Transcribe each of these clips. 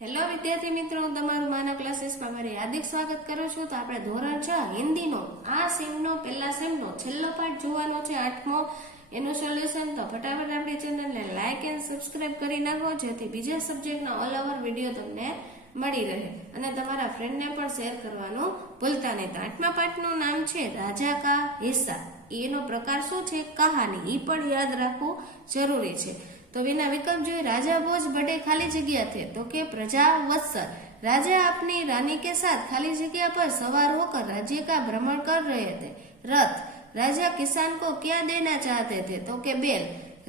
Hello વિદ્યાર્થી મિત્રો, હું તમારું માનવ ક્લાસીસમાં મારી હાર્દિક સ્વાગત કરું છું। તો આપણે ધોરણ 6 હિન્દીનો આ સેમનો પહેલા સેમનો છેલ્લો પાઠ જોવાનો છે, 8મો એનું સોલ્યુશન। તો ફટાફટ આપણી ચેનલને લાઈક એન્ડ સબસ્ક્રાઇબ કરી નાખો, જેથી બીજા સબ્જેક્ટના ઓલ ઓવર વિડીયો તમને મળી રહે અને તમારા ફ્રેન્ડને પણ શેર કરવાનું ભૂલતા નહીં। તો 8મા પાઠનું નામ છે રાજા કા હિસ્સા। એનો પ્રકાર શું છે? કહાની। એ પણ યાદ રાખવું જરૂરી છે। तो बिना विकल्प जो राजा भोज बड़े खाली जगह थे, तो के प्रजा वत्सल। राजा अपनी रानी के साथ खाली जगह पर सवार होकर राज्य का भ्रमण कर रहे थे। रथ। राजा किसान को क्या देना चाहते थे? तो के बैल।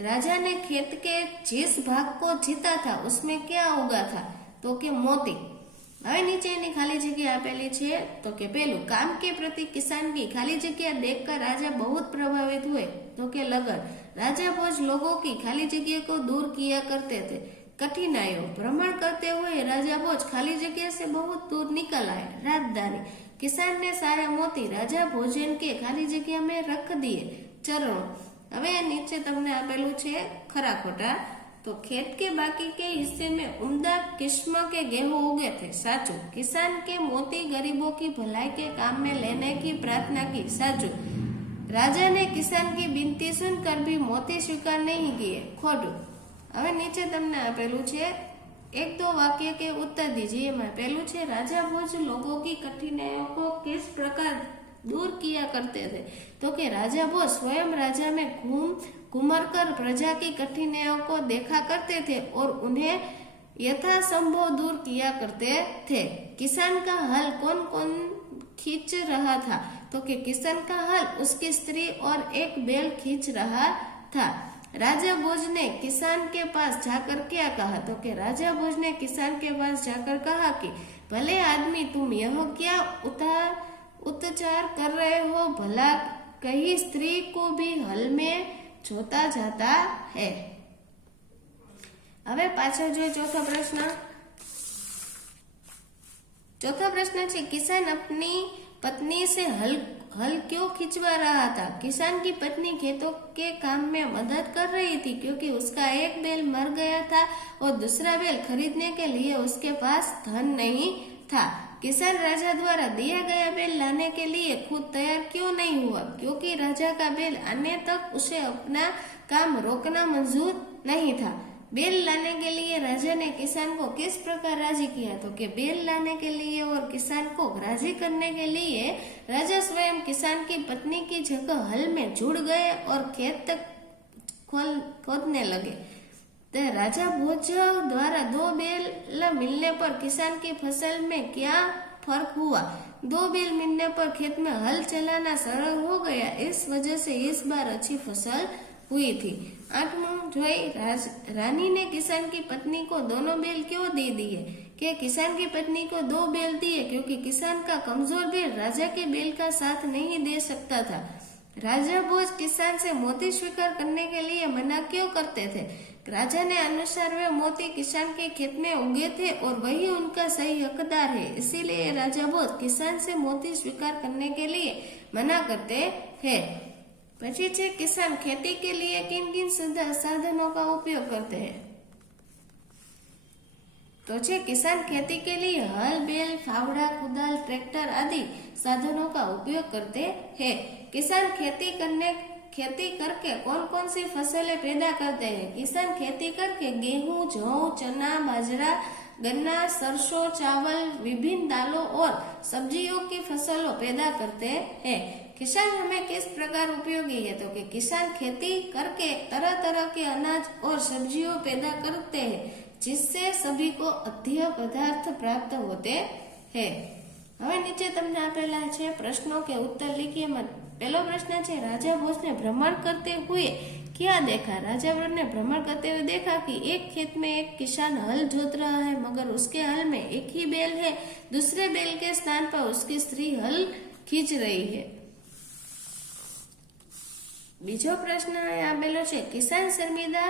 राजा ने खेत के जिस भाग को जीता था उसमें क्या उगा था? तो के मोती। હવે નીચેની ખાલી જગ્યા આપેલી છે, તો કે પહેલું, કામ के प्रति किसान की खाली जगह देखकर राजा बहुत प्रभावित हुए। तो के लगन। राजा भोज लोगों की खाली जगह को दूर किया करते थे। कठिनाइयों। भ्रमण करते हुए राजा भोज खाली जगह से बहुत दूर निकल आए। राजधानी। किसान ने सारे मोती राजा भोजन के खाली जगह में रख दिए। चरणों। હવે નીચે તમને આપેલું છે ખરા ખોટા। तो खेत के बाकी के हिस्से में उम्दा किस्म के गेहूं उगे थे। साचू। किसान के मोती गरीबों की भलाई के काम में लेने की प्रार्थना की। साचू। राजा ने किसान की विनती सुनकर भी मोती स्वीकार नहीं किए। खोटू। હવે નીચે તમને આપેલું છે, एक दो वाक्य के उत्तर दीजिए। એમાં પહેલું છે, राजा भोज लोगों की कठिनाइयों को किस प्रकार दूर किया करते थे? तो कि राजा भोज स्वयं राजा में घूमर कर प्रजा की कठिनाइयों को देखा करते थे और उन्हें यथासंभव दूर किया करते थे। किसान का हल कौन कौन खींच रहा था? तो कि किसान का हल उसकी स्त्री और एक बैल खींच रहा था। राजा भोज ने किसान के पास जाकर क्या कहा? तो कि राजा भोज ने किसान के पास जाकर कहा कि भले आदमी, तुम यह क्या उत्चार कर रहे हो? भला कहीं स्त्री को भी हल में જોતા જાતા હે। હવે પાછળ જોઈએ चौथा प्रश्न છે, किसान अपनी पत्नी से हल क्यों खिंचवा रहा था? किसान की पत्नी खेतों के काम में मदद कर रही थी क्योंकि उसका एक बैल मर गया था और दूसरा बैल खरीदने के लिए उसके पास धन नहीं था। किसान राजा द्वारा दिया गया बैल लाने के लिए खुद तैयार क्यों नहीं हुआ? क्योंकि राजा का बैल आने तक उसे अपना काम रोकना मंजूर नहीं था। बैल लाने के लिए राजा ने किसान को किस प्रकार राजी किया? तो कि बैल लाने के लिए और किसान को राजी करने के लिए राजा स्वयं किसान की पत्नी की जगह हल में जुड़ गए और खेत तक खोदने लगे। तो राजा भोज द्वारा दो बैल मिलने पर किसान की फसल में क्या फर्क हुआ? दो बैल मिलने पर खेत में हल चलाना सरल हो गया, इस वजह से इस बार अच्छी फसल हुई थी। 8वां जोई, रानी ने किसान की पत्नी को दोनों बैल क्यों दे दिए? कि किसान की पत्नी को दो बैल दिए क्योंकि किसान का कमजोर बैल राजा के बैल का साथ नहीं दे सकता था। राजा भोज किसान से मोती स्वीकार करने के लिए मना क्यों करते थे? राजा ने अनुसार वे मोती किसान के खेत में उगे थे और वही उनका सही हकदार है, इसीलिए राजा भोज किसान से मोती स्वीकार करने के लिए मना करते हैं। પછી છે, किसान खेती के लिए किन किन साधनों का उपयोग करते हैं? तो छे, किसान खेती के लिए हल, बैल, फावड़ा, कुदाल, ट्रैक्टर आदि साधनों का उपयोग करते हैं। किसान खेती करके कौन कौन सी फसलें पैदा करते हैं? किसान खेती करके गेहूं, जौ, चना, बाजरा, गन्ना, सरसों, चावल, विभिन्न दालों और सब्जियों की फसलों पैदा करते हैं। किसान हमें किस प्रकार उपयोगी है? तो कि किसान खेती करके तरह तरह के अनाज और सब्जियों पैदा करते हैं, जिससे सभी को खाद्य पदार्थ प्राप्त होते हैं। હવે નીચે તમને આપેલા છે પ્રશ્નો કે ઉત્તર लिखिए मत। पहला प्रश्न है, राजा भोज ने भ्रमण करते हुए क्या देखा? राजा भोज ने भ्रमण करते हुए देखा कि एक खेत में एक किसान हल जोत रहा है, मगर उसके हल में एक ही बैल है। दूसरे बैल के स्थान पर उसकी स्त्री हल खींच रही है। बीजो प्रश्न आपेलो है, किसान शर्मिंदा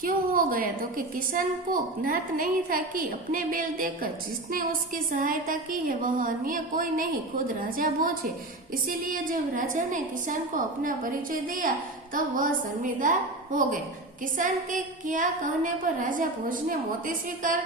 क्यों हो गया? तो कि किसान को ज्ञात नहीं था कि अपने बैल देकर जिसने उसकी सहायता की है वह अन्य कोई नहीं, खुद राजा भोज है। इसीलिए जब राजा ने किसान को अपना परिचय दिया तब वह शर्मिंदा हो गया। किसान के क्या कहने पर राजा भोज ने मोती स्वीकार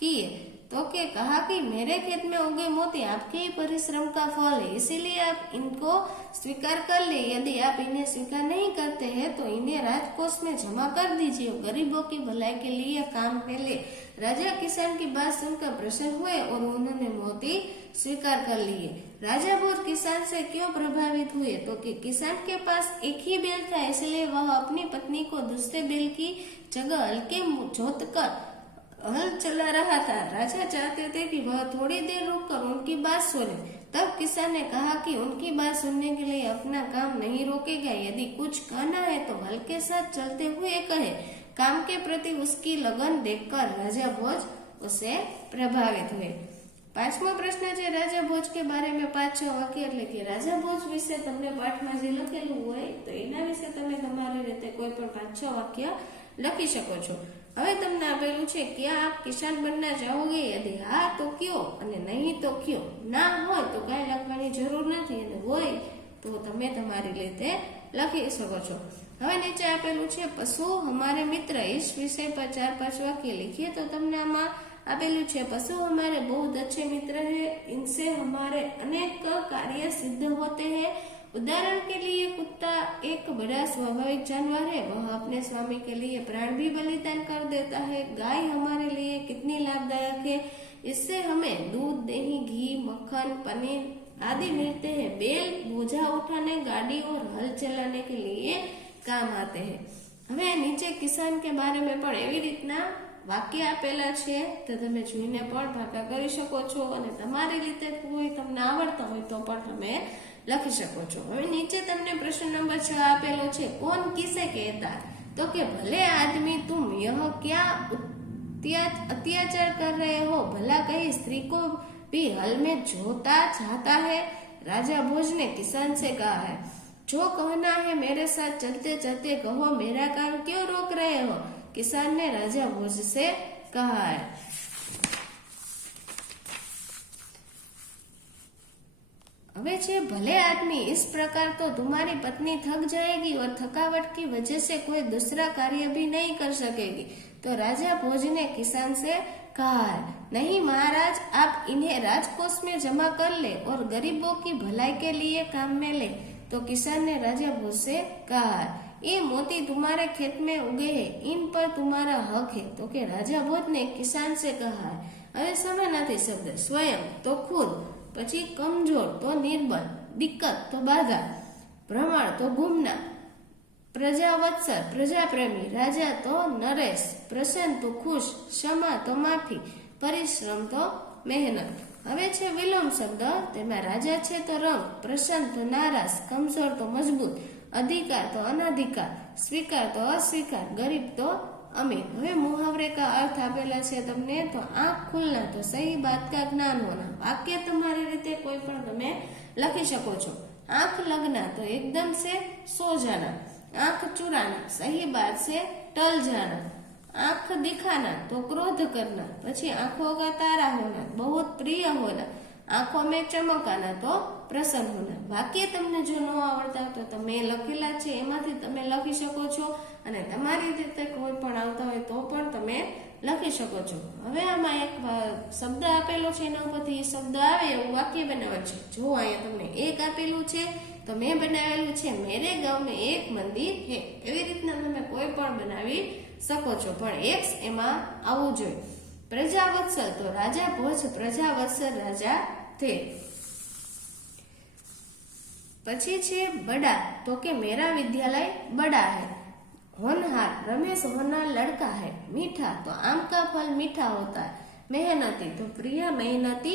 किए? तो के कहा कि मेरे खेत में उगे मोती आपके ही परिश्रम का फल है, इसीलिए आप इनको स्वीकार कर ले। यदि आप इन्हें स्वीकार नहीं करते हैं तो इन्हें राजकोष में जमा कर दीजिए, गरीबों की भलाई के लिए काम में ले। राजा किसान की बात सुनकर प्रसन्न हुए और उन्होंने मोती स्वीकार कर लिए। राजा भोज किसान से क्यों प्रभावित हुए? तो कि किसान के पास एक ही बैल था, इसलिए वह अपनी पत्नी को दूसरे बैल की जगह हल्के जोत कर हल चला रहा था। राजा चाहते थे कि वह थोड़ी देर रुककर उनकी बात सुने। तब किसान ने कहा कि उनकी बात सुनने के लिए अपना काम नहीं रोकेगा, यदि कुछ कहना है तो हल के साथ चलते हुए कहे। काम के प्रति उसकी लगन देखकर राजा भोज उससे प्रभावित हुए। પાંચમો પ્રશ્ન છે રાજા ભોજ કે બારે મેં 5-6 વાક્ય એટલે કે રાજા ભોજ વિશે તમને પાઠમાં જે લખેલું હોય તો એના વિશે તમે તમારી રીતે કોઈ પણ 5-6 વાક્ય લખી શકો છો। હવે તમને આપેલું છે क्या आप किसान बनना चाहोगे? यदि हाँ तो क्यों અને નહીં તો क्यों। ના હોય તો કાંઈ લખવાની જરૂર નથી અને હોય તો તમે તમારી રીતે લખી શકો છો। હવે નીચે આપેલું છે પશુ हमारे मित्र, इस विषय पर 4-5 वाक्य लिखिए। तो તમને આમાં આપેલું છે पशु हमारे बहुत अच्छे मित्र हैं, इनसे हमारे अनेक कार्य सिद्ध होते हैं। उदाहरण के लिए कुत्ता एक बड़ा स्वाभाविक जानवर है, वह अपने स्वामी के लिए प्राण भी बलिदान कर देता है। गाय हमारे लिए कितनी लाभदायक है, इससे हमें दूध, दही, घी, मक्खन, पनीर आदि मिलते हैं। बैल बोझा उठाने, गाड़ी और हल चलाने के लिए काम आते हैं। હવે નીચે કિસાન કે બારે મેં પણ એવી રીતના વાક્ય આપેલા છે તો તમે જોઈને પણ ભાગા કરી શકો છો અને તમારી રીતે કોઈ તમને આવડતા હોય તો પણ તમે લખી શકો છો। હવે નીચે તમને પ્રશ્ન નંબર 6 આપેલો છે कौन किसे कहता? तो कि भले आदमी तुम यह क्या अत्याचार कर रहे हो, भला कहीं स्त्री को भी हल में जोता चाहता है। राजा भोज ने किसान से कहा है जो कहना है मेरे साथ चलते चलते कहो, मेरा काम क्यों रोक रहे हो? किसान ने राजा भोज से कहा है। હવે છે ભલે आदमी, इस प्रकार तो तुम्हारी पत्नी थक जाएगी और थकावट की वजह से कोई दूसरा कार्य भी नहीं कर सकेगी। तो राजा भोज ने किसान से कहा है नहीं महाराज, आप इन्हें राजकोष में जमा कर ले और गरीबों की भलाई के लिए काम में ले। तो किसान ने राजा भोज से कहा है ये मोती तुम्हारे खेत में उगे हैं, इन पर तुम्हारा हक है। तो कि राजा भोज ने किसान से कहा है હવે સમાનાર્થી શબ્દ સ્વયં તો ખુદ, પછી કમજોર તો નિર્બળ, દિક્કત તો બાધા, ભ્રમણ તો ઘૂમના, પ્રજાવત્સર પ્રજાપ્રેમી, રાજા તો નરેશ, પ્રસન્ન તો ખુશ, ક્ષમા તો માફી, પરિશ્રમ તો મહેનત। હવે છે વિલોમ શબ્દ, તેમાં રાજા છે તો રંગ, પ્રસન્ન તો નારાજ, કમજોર તો મજબૂત, अधिकार तो अनाधिकार, स्वीकार तो अस्वीकार, गरीब तो अमीर। હવે मुहावरे का अर्थ આપેલા છે તમને તો આંખ ખુલના તો સહી बात का ज्ञान होना। वाक्य તમારી રીતે કોઈ પણ તમે લખી શકો છો। आंख लगना तो एकदम से सो जाना, आंख चुराना सही बात से टल जाना, आंख दिखाना तो क्रोध करना, પછી आंखों का तारा होना बहुत प्रिय होना, आंखों में चमक आना तो પ્રસન્ન હોના। વાક્ય તમને જો ન આવડતા તો તમે લખેલા છે એમાંથી તમે લખી શકો છો અને તમારી રીતે કોઈ પણ આવતા હોય તો પણ તમે લખી શકો છો। હવે આમાં એક શબ્દ આપેલો છે એના ઉપરથી શબ્દ આવે એવું વાક્ય બનાવવાનું છે। જો અહીંયા તમને એક આપેલું છે તો મેં બનાવેલું છે મેરે ગાંવ में एक मंदिर है, એવી રીતના તમે કોઈ પણ બનાવી શકો છો પણ એક એમાં આવવું જોઈએ। પ્રજાવત્સલ તો રાજા ભોજ પ્રજાવત્સલ રાજા थे। પછી છે बड़ा तो के मेरा विद्यालय बड़ा है। होनहार रमेश होनहार लड़का है। मीठा तो आम का फल मीठा होता है। मेहनती तो प्रिया मेहनती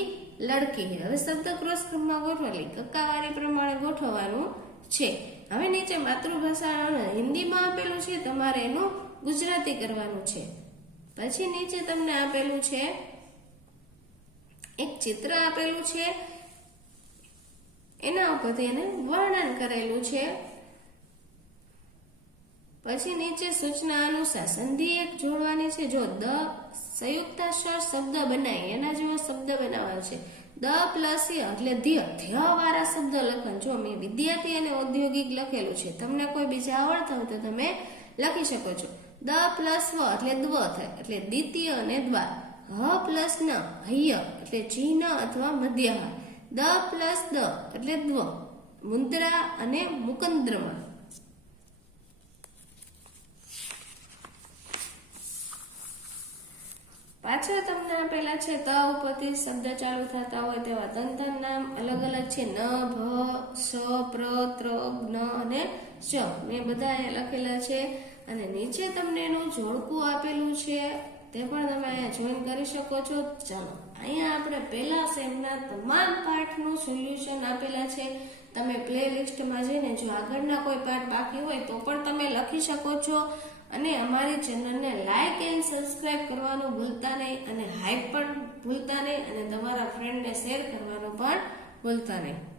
लड़की है। હવે શબ્દ ક્રોસ ક્રમમાં ગોઠવેલી કક્કાવારી પ્રમાણે ગોઠવવાનું છે। હવે નીચે માતૃભાષા હિન્દીમાં આપેલું છે, તમારે એનું ગુજરાતી કરવાનું છે। પછી નીચે તમને આપેલું છે એક ચિત્ર આપેલું છે, એના ઉપરથી એને વર્ણન કરેલું છે। પછી નીચે સૂચના અનુસાર સંધિ એક જોડવાની છે। જો દ સંયુક્તાક્ષર શબ્દ બનાવી એના જેવો શબ્દ બનાવવાનો છે। દ પ્લસ એટલે ધ્ય વાળા શબ્દ લખન। જો મેં વિદ્યાર્થી અને ઔદ્યોગિક લખેલું છે, તમને કોઈ બીજા આવડતા હોય તો તમે લખી શકો છો। દ પ્લસ વ એટલે દ્વ થાય એટલે દ્વિતીય અને દ્વાર। હ પ્લસ ન હૈય એટલે ચિહ્ન અથવા મધ્યહાર, દ પ્લસ દ એટલે દ્વ, મુદ્રા અને મુકંદ્રમાં. પાછળ તમને આપેલા છે ત ઉપરથી શબ્દ ચાલુ થતા હોય તેવા તંત્ર નામ અલગ અલગ છે. ન, ભ, સ, પ્ર, ત્ર, જ્ઞ અને શ મેં બધા અહીંયા લખેલા છે. અને નીચે તમને એનું જોડકું આપેલું છે, તે પણ તમે અહીંયા જોઈન કરી શકો છો. ચાલો, અહીંયા આપણે પહેલા સેમના તમામ પાઠનું સોલ્યુશન આપેલા છે. તમે પ્લે લિસ્ટમાં જઈને જો આગળના કોઈ પાઠ બાકી હોય તો પણ તમે લખી શકો છો. અને અમારી ચેનલને લાઈક એન્ડ સબસ્ક્રાઇબ કરવાનું ભૂલતા નહીં, અને હાઈપ પણ ભૂલતા નહીં, અને તમારા ફ્રેન્ડને શેર કરવાનું પણ ભૂલતા નહીં.